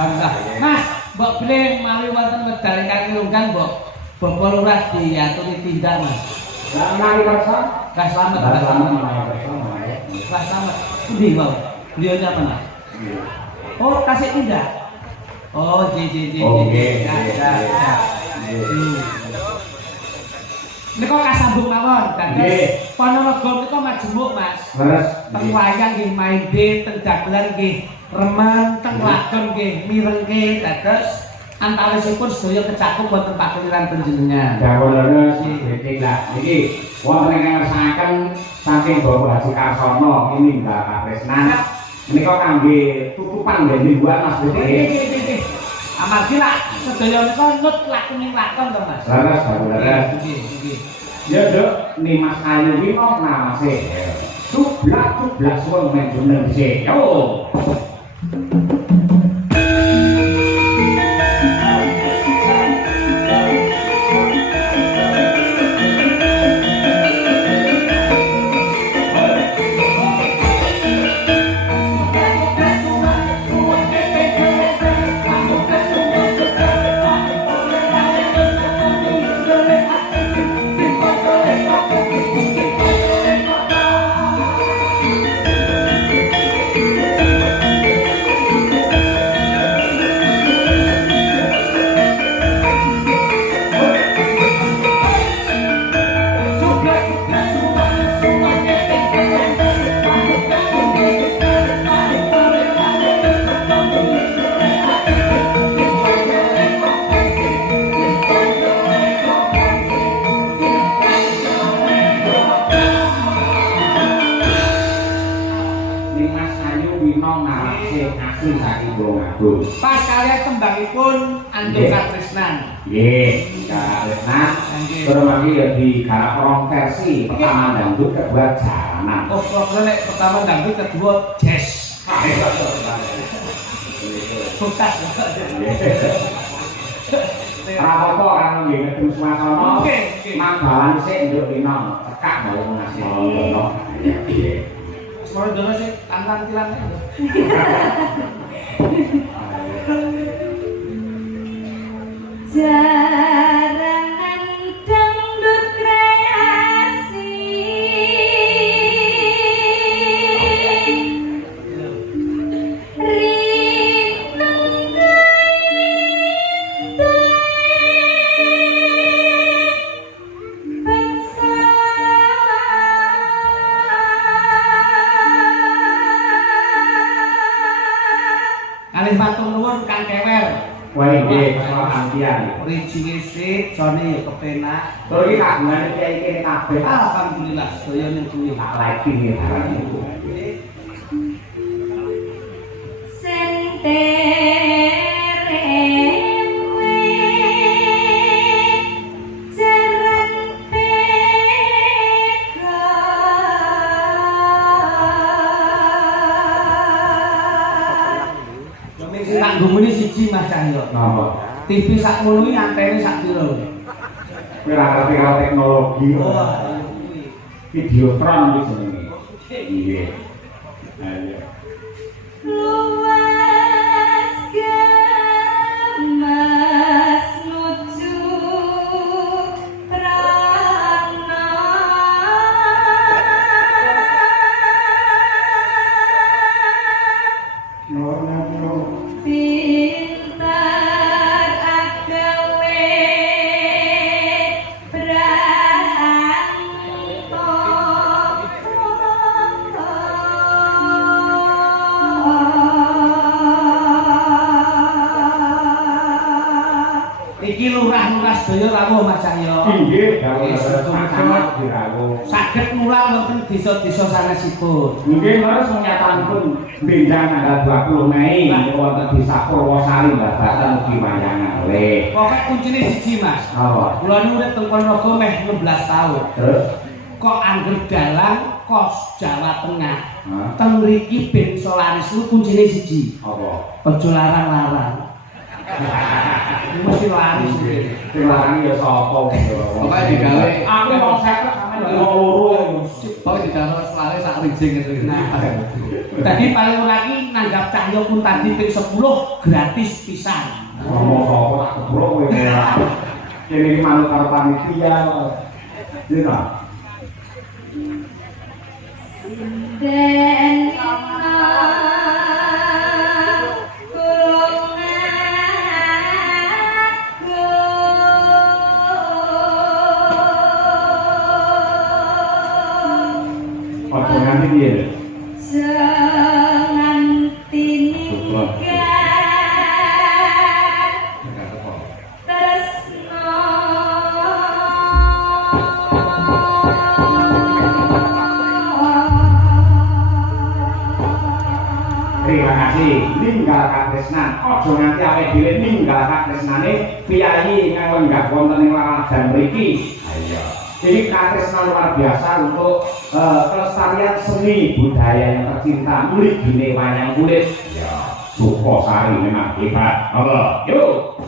alhamdulillah. Mas, mbok bilih mawi wonten wedal ingkang nglunggan mbok Bapak Lurah diaturi tindak, Mas. Lah menawi kersa, Slamet. Pundi wae? Beliau apa, Mas? Oh, kasih tindak. Oh, Oke. Nika kasambung mawon, dados Ponorogo nika majemuk, Mas. Leres. Teng wayang nggih main D, teng dagelan nggih remen, teng wadon nggih mirengke, dados antawisipun sedaya kecakup wonten pakliran panjenengan. Dawuh leres iki lah. Iki wonten ingkang ngersakaken saking Bapak Haji Karsono ini Mbak Kresnan. Menika kangge tutupan nggih mingguan Mas Dede. Nggih. Amargi lak sedaya nika nut lakuning lakon to, Mas. Leres, leres. Nggih. Ya, Dok, ni Mas Ayu Wino namase. Cublak wong menjunen se. Yo. Pas kalian tembangipun Andung Katresnan. Nggih, Katresnan. Terus mangke ya digarap rong versi, pertama dangdut, kedua jalanan. Oh, kalau nek pertama dangdut, kedua jazz. Bukan. Rapopo kan nggih ngedum swasana. Mambalan sik nduk dina, cekak bae ngasih ngono. Nggih. Semua dulu sih tangan tilang. Jarangan dangdut kreasi rineng Kalih matur nuwun Kang Kewer. Wah nggih, pangapunten. Rijine sik, jane kepenak. Tur iki kagungane kiai kene kabeh. Alhamdulillah sedaya ning kuwi. Tak lagi nggih barang niku. Tanggungane siji Mas Cahyo. Napa? TV sak ngono iki antene sak pira lho. Kowe ora ngerti karo teknologi. Videotron iki jenenge. Nggih. Ayo. luas gemas nuju prana pintar agawe Iki lurah-lurah sedaya rawuh Mas Cahyo. Nggih, dawuh dirawuh. Saged mulang wonten desa-desa sanesipun. Nggih, leres menyatanipun benjang tanggal 20 Mei wonten desa Purwosari Babatan ugi wayang ngalih. Pokoke kuncine siji Mas. Apa? Kula niku urip teng Ponorogo meh 16 taun. Terus Kok angger dalang kos Jawa Tengah. Hah? Teng mriki ben iso laris ku kuncine siji. apa? Aja larang-larang. Mesti laris. Sing larang ya sapa? Pokoke digawe aku wong 50 sampe loro. Kok dijaluk selare sak rijing itu. Nah, tadi paling ora ki nanggap cahya pun tadi ping 10 gratis pisan. Ngomong sapa tak kebrok kowe ora. Kene iki manut karo panitia kok. Iya ta? Den Apa nganti piye? Senganti nikah tresno Terima kasih. Ninggal katresnan. Ojo nganti awake dhewe ninggal katresnane piyayi ingkang lenggah wonten ing laladan mriki. Ayo. Ini katresnan luar biasa untuk kelestarian seni budaya yang tercinta mrigine wayang kulit. Ya, Sukosari memang hebat. Apa? Yuk.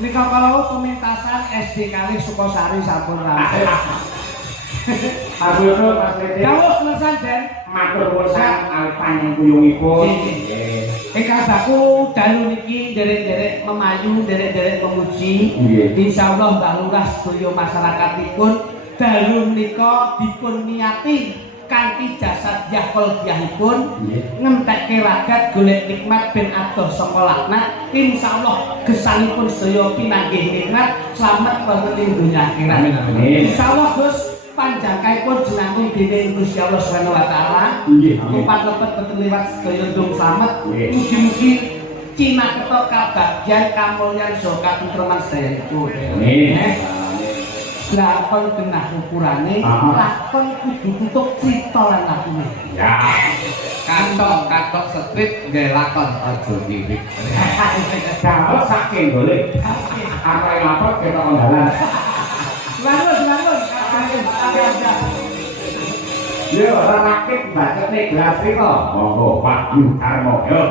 Nika kalau pementasan SD kali Sukosari sampun rampung. Aku itu Mas Liti. Kawuh menasan Den. Matur nuwun sanget awit panjenengan kuyungipun. Ingkang baku dalu niki derek-derek memayu, derek-derek memuji. Insyaallah Mbah Lurah sedaya masyarakatipun dalu menika dipun niyati kanthi jasad yakol biahipun ngentekke ragat golek nikmat ben adoh saka laknat. Insyaallah gesangipun sedaya pinanggih nikmat slamet wonten ing donya akhirat. Insyaallah Gus panjangkaipun jenengan dening Gusti Allah Subhanahu wa taala. Tempat lepet boten liwat sedaya ndung slamet. Mugi-mugi Cina ketok kabagyan kamulyan saha katentreman sedaya. Amin. Lakon genah ukurane, lakon kudu tutuk crita lan lakune. Ya. Katok strip nggih lakon aja ngirik. Damel saking golek. Apa yang lapor kita kondalan. Suwun. Yo ora rakit bacete gelas riko. Monggo Pak Yudarmo yo.